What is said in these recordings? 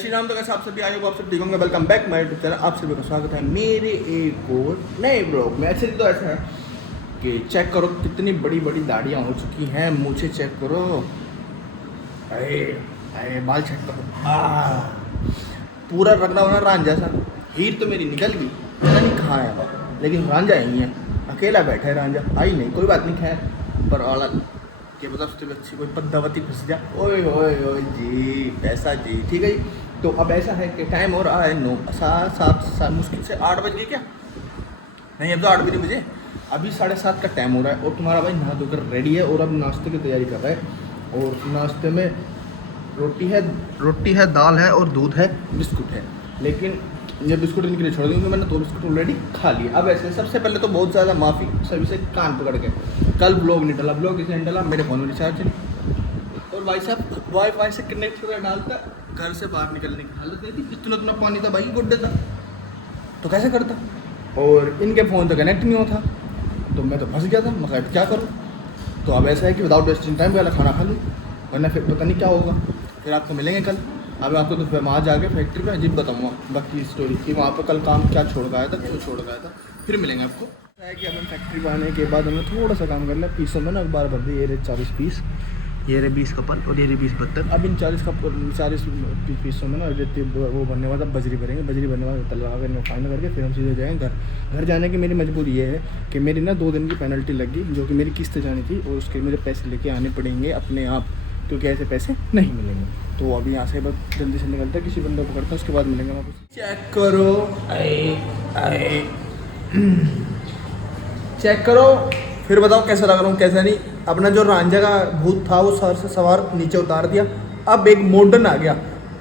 श्री राम। तो कैसे आप सभी आए हो, आप सब ठीक होंगे। Welcome back my YouTube channel. आप सभी का स्वागत है मेरे एक और नए ब्लॉग में। ऐसे तो ऐसा है कि चेक करो कितनी बड़ी बड़ी दाढ़ियाँ हो चुकी हैं। मुझे चेक करो, अरे अरे बाल चेक करो, पूरा रगड़ा हुआ रांझा सा। हीर तो मेरी निकल गई, पता नहीं कहाँ है, लेकिन रांझा यहीं है, अकेला बैठा है रांझा। आई नहीं, कोई बात नहीं, खैर पर औरत के मतलब उससे अच्छी कोई पद्मावती फंस जा। ओए ओए ओए जी, पैसा जी, ठीक है जी। तो अब ऐसा है कि टाइम हो रहा है 7 मुश्किल से 8 बज गए क्या? नहीं, अब तो 8 भी नहीं बजे, अभी 7:30 का टाइम हो रहा है। और तुम्हारा भाई नहा धोकर रेडी है और अब नाश्ते की तैयारी कर रहा है। और नाश्ते में रोटी है, दाल है और दूध है, बिस्कुट है। लेकिन ये बिस्कुट इनके लिए छोड़ दूँगी, मैंने 2 बिस्कुट ऑलरेडी खा लिए। अब ऐसे सबसे पहले तो बहुत ज़्यादा माफ़ी सभी से, कान पकड़ के कल ब्लॉग नहीं डला, ब्लॉग इसलिए नहीं डला, मेरे फ़ोन में रिचार्ज नहीं। और भाई साहब वाईफाई से कनेक्ट कर डालता, घर से बाहर निकलने की हालत नहीं थी। इतना पानी था भाई, गुड्डे था, तो कैसे करता। और इनके फ़ोन तो कनेक्ट नहीं होता, तो मैं तो फंस गया था। मैं क्या करूँ? तो अब ऐसा है कि विदाउट वेस्टिंग टाइम पहले खाना खा लूँ, वरना फिर पता नहीं क्या होगा। फिर आपको मिलेंगे कल। अब आपको तो वहाँ जाके फैक्ट्री पे अजीब बताऊँगा बाकी स्टोरी कि वहाँ पर कल काम क्या छोड़ गया था, क्यों छोड़ गया था। फिर मिलेंगे आपको। है कि अब हम फैक्ट्री पर आने के बाद हमें थोड़ा सा काम करना है। पीसों में ना अखबार भर दी, ये रहे 40 पीस, ये रहे 20 कपल और ये रहे 20 बत्तख। अब इन 40 पीसों में ना वो बनने वाला बजरी भरेंगे। बजरी बनने वाला तल लगा कर फाइनल करके फिर हम सीधे जाएंगे घर। घर जाने की मेरी मजबूरी ये है कि मेरी ना 2 दिन की पेनल्टी लगी, जो कि मेरी किस्त जानी थी, और उसके मेरे पैसे लेके आने पड़ेंगे अपने आप, क्योंकि ऐसे पैसे नहीं मिलेंगे। तो अभी यहाँ से बस जल्दी से निकलता है, किसी बंदे को पकड़ता है, उसके बाद मिलेंगे वापस। चेक करो, आए चेक करो, फिर बताओ कैसा लग रहा हूँ कैसा नहीं। अपना जो रांझा का भूत था वो सर से सवार नीचे उतार दिया। अब एक मॉडर्न आ गया।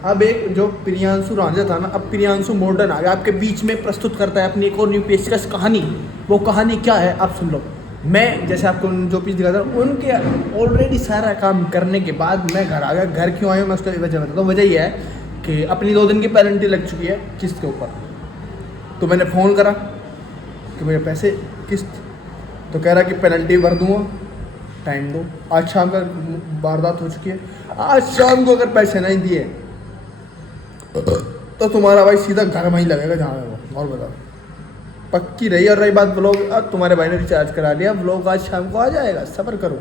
अब एक जो प्रियांशु रांझा था ना, अब प्रियांशु मॉडर्न आ गया, आपके बीच में प्रस्तुत करता है अपनी एक और न्यू पेशकश कहानी। वो कहानी क्या है आप सुन लो। मैं जैसे आपको जो पीस दिखा था, उनके ऑलरेडी सारा काम करने के बाद मैं घर आ गया। घर क्यों आया मैं उसका वजह बताता हूँ। वजह यह है कि अपनी 2 दिन की पेनल्टी लग चुकी है किस्त के ऊपर। तो मैंने फ़ोन करा कि मेरे पैसे किस्त, तो कह रहा कि पेनल्टी भर दूँगा, टाइम दो। आज शाम का वारदात हो चुकी है। आज शाम को अगर पैसे नहीं दिए तो तुम्हारा भाई सीधा घर में ही लगेगा जहाँ वो। और बताओ, पक्की रही। और रही बात ब्लॉग, अब तुम्हारे भाई ने रिचार्ज करा लिया, ब्लॉग आज शाम को आ जाएगा, सब्र करो।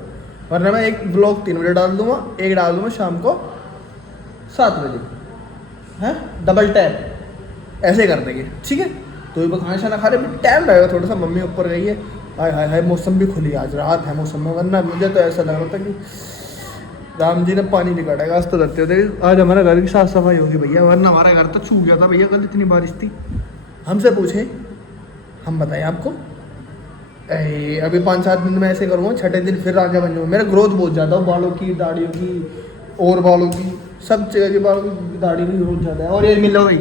वरना मैं एक ब्लॉग 3 बजे डाल दूँगा, एक डाल दूँगा शाम को 7 बजे, हैं डबल टैप ऐसे कर देंगे, ठीक है। तो ये खाना शाना खा रहे, टाइम लगेगा थोड़ा सा। मम्मी ऊपर गई है, हाय हाय हाय, मौसम भी खुली, आज रात है मौसम में, वरना मुझे तो ऐसा लग रहा था कि राम जी ने पानी नहीं काटेगा। आज तो करते थे, आज हमारा घर की साफ़ सफाई होगी भैया, वरना हमारा घर तो छू गया था भैया, कल इतनी बारिश थी। हमसे पूछे, हम बताएं आपको। अभी 5-7 दिन में ऐसे करूँगा, 6ठे दिन फिर राजा बन जाऊँगा। मेरा ग्रोथ बहुत ज़्यादा हो, बालों की, दाढ़ियों की और बालों की, सब जगह की बालों की, दाढ़ी की ग्रोथ ज़्यादा है। और ये मिलो भाई,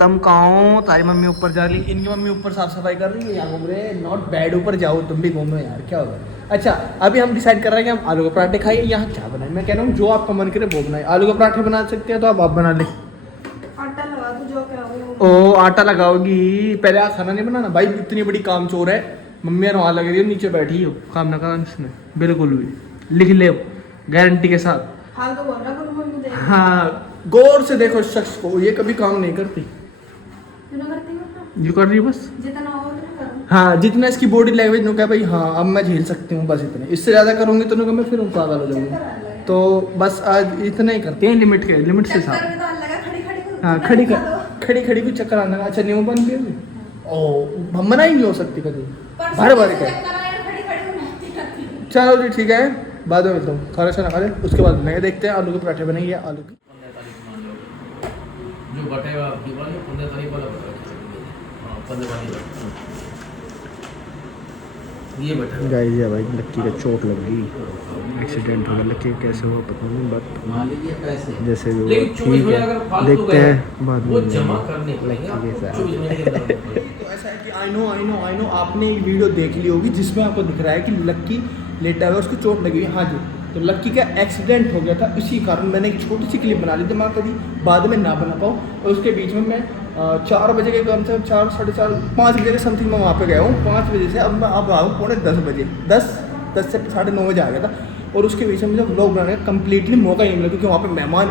तुम कहो तारी मम्मी ऊपर जा रही, इनकी मम्मी ऊपर साफ सफाई कर रही है, यहाँ घूम रहे हैं। नॉट बैड, ऊपर जाओ तुम भी घूमो यार, क्या होगा। अच्छा, अभी हम डिसाइड कर रहे हैं कि हम आलू के पराठे खाइए, यहाँ क्या बनाए। मैं कह रहा हूँ जो आपका मन करे वो बनाए। आलू के पराठे बना सकते हैं तो आप बना ले। आटा लगा दो, जो क्या ओ आटा लगाओगी, पहले आज खाना नहीं बनाना भाई। इतनी बड़ी काम चोर है, मम्मी वहाँ लग रही हो, नीचे बैठी हो, काम ना करा इसने बिल्कुल भी। लिख ले गारंटी के साथ। हाल तो बोल रहा करो मम्मी देख। हाँ, गौर से देखो इस शख्स को, ये कभी काम नहीं करती। क्यों ना करती हो? जो कर रही है बस, जितना हो उतना करो। हाँ जितना इसकी बॉडी लैंग्वेज नु क्या भाई, हाँ अब मैं झेल सकती हूँ बस इतने। इससे ज़्यादा करूँगी तो मैं फिर पागल हो जाऊँगी। तो बस आज इतना ही करते हैं, लिमिट के, लिमिट से साथ। चक्कर में तो लगा खड़ी को। हाँ खड़ी को चक्कर आने लगा। अच्छा नींबू पानी पियोगी? ओ मना ही नहीं हो सकती कभी, भर भर के। चलो जी ठीक है, बाद में मिलता हूँ, खाना शाना खा ले, उसके बाद बनाएंगे। देखते हैं आलू के पराठे बनेंगे या आलू की। जो बटेगा आपकी वाली 15 तारीख वाला बटेगा। हाँ 15 तारीख ये बटेगा। गाइस ये भाई लक्की का चोट लग गई, एक्सीडेंट हो गया। लक्की कैसे हुआ पता नहीं, बट मान लीजिए पैसे जैसे भी लेकिन हुआ 24 ठीक मिनट अगर है, फालतू देखते गए हैं बाद में। वो जमा करने के लिए लक्की आपको के 24 मिनट के अंदर आना पड़ेगा। तो ऐसा है कि आई नो आपने एक वीडियो देख ली होगी जिसमें आपको दिख रहा है कि लक्की लेटा हुआ, उसको चोट लगी हुई। हाँ जी, तो लक्की का एक्सीडेंट हो गया था, इसी कारण मैंने एक छोटी सी क्लिप बना ली थी, मैं कभी बाद में ना बना पाऊँ। और उसके बीच में मैं 4 बजे के कम से कम 4, 4:30, 5 बजे के समथिंग मैं वहाँ पे गया हूँ। 5 बजे से अब मैं अब आऊँ 9:45 बजे, 10 से 9:30 बजे आ गया था। और उसके बीच में मुझे व्लॉग बनाने का कम्प्लीटली मौका ही नहीं मिला, क्योंकि वहाँ पे मेहमान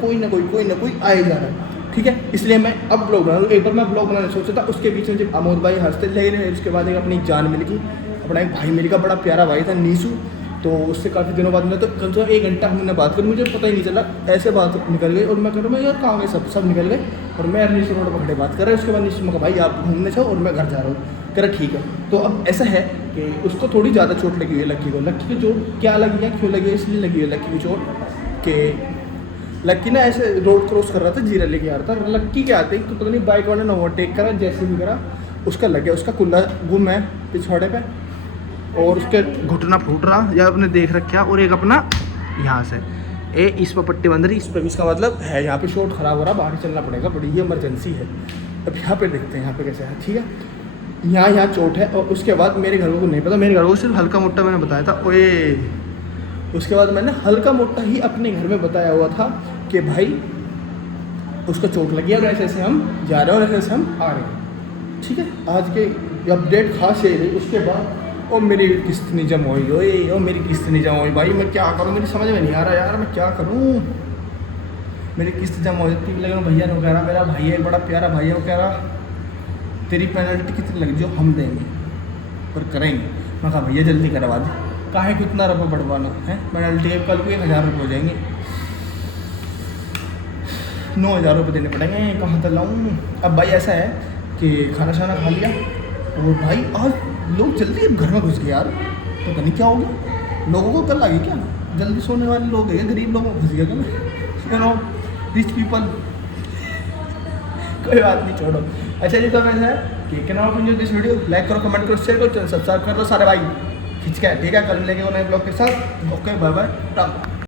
कोई ना कोई आ ही जा रहा है। ठीक है, इसलिए मैं अब ब्लॉग बना रहा हूँ। एक बार मैं ब्लॉग बनाना सोचा था, उसके बीच में जब अमोद भाई हंसते लगे रहे, उसके बाद एक अपनी जान मिल गई, अपना एक भाई मिल गया, बड़ा प्यारा भाई था नीसू। तो उससे काफ़ी दिनों बाद मिला, तो कम से कम 1 घंटा हमने बात करी, मुझे पता ही नहीं चला, ऐसे बात निकल गई। और मैं कह रहा हूँ मैं यार कहाँ गए, सब निकल गए। और मैं नीसू रोड पर खड़े बात कर रहे हैं। उसके बाद नीसू का भाई आप घूमने जाओ और मैं घर जा रहा हूँ। कह रहा ठीक है। तो अब ऐसा है कि उसको थोड़ी ज़्यादा चोट लगी हुई है लक्की की चोट क्या लगी है, क्यों लगी है, इसलिए लगी हुई है लक्की की चोट कि लक्की ना ऐसे रोड क्रॉस कर रहा था, जीरा लेके आ रहा था। लक्की के आते ही तो पता नहीं बाइक वाले ने ओवरटेक करा, जैसे भी करा उसका लग गया, उसका कुल्ला गुम है पिछवाड़े पे, और उसके घुटना फूट रहा, या आपने देख रखा। और एक अपना यहाँ से इस पर पट्टी बंध रही, इस पर भी, इसका मतलब है यहाँ पे शॉट खराब हो रहा, बाहर चलना पड़ेगा, बड़ी ही इमरजेंसी है। अब यहाँ पे देखते हैं यहाँ पे कैसे है। ठीक है, यहाँ चोट है। और उसके बाद मेरे घर को नहीं पता, मेरे घर को सिर्फ हल्का मोटा मैंने बताया था। ओए उसके बाद मैंने हल्का मोटा ही अपने घर में बताया हुआ था कि भाई उसको चोट लगी है और ऐसे ऐसे हम जा रहे हैं और ऐसे ऐसे हम आ रहे हैं। ठीक है, आज के अपडेट खास यही रही। उसके बाद ओ मेरी किस्त नहीं जम हुई, ओ मेरी किस्त नहीं जम हुई भाई, मैं क्या करूँ, मेरी समझ में नहीं आ रहा यार, मैं क्या करूँ। मेरी किस्त जम हो जाती, लेकिन भैया ने कह रहा, मेरा भाई है बड़ा प्यारा भाई है, वो कह रहा तेरी पेनल्टी कितनी लग जो हम देंगे और करेंगे। मैं कहा भैया जल्दी करवा दे, काहे को इतना रुपये बढ़वाना है, पेनल्टी कल को 1000 रुपये हो जाएंगे, 9000 रुपये देने पड़ेंगे, कहाँ तक लाऊँ। अब भाई ऐसा है कि खाना शाना खा लिया, और भाई आज लोग जल्दी घर में घुस गए यार, पता नहीं क्या हो गया, लोगों को कल लगी क्या, जल्दी सोने वाले लोग हैं, गरीब लोगों को घुस गया क्या, नो रिच पीपल। कोई बात नहीं, छोड़ो। अच्छा जी, तो वैसे है कि can not enjoy this video, like करो, कमेंट करो, शेयर करो, सब्सक्राइब कर दो सारे भाई, खींच के। ठीक है, कल मिलेंगे नए ब्लॉग के साथ। Okay, bye bye, Tata.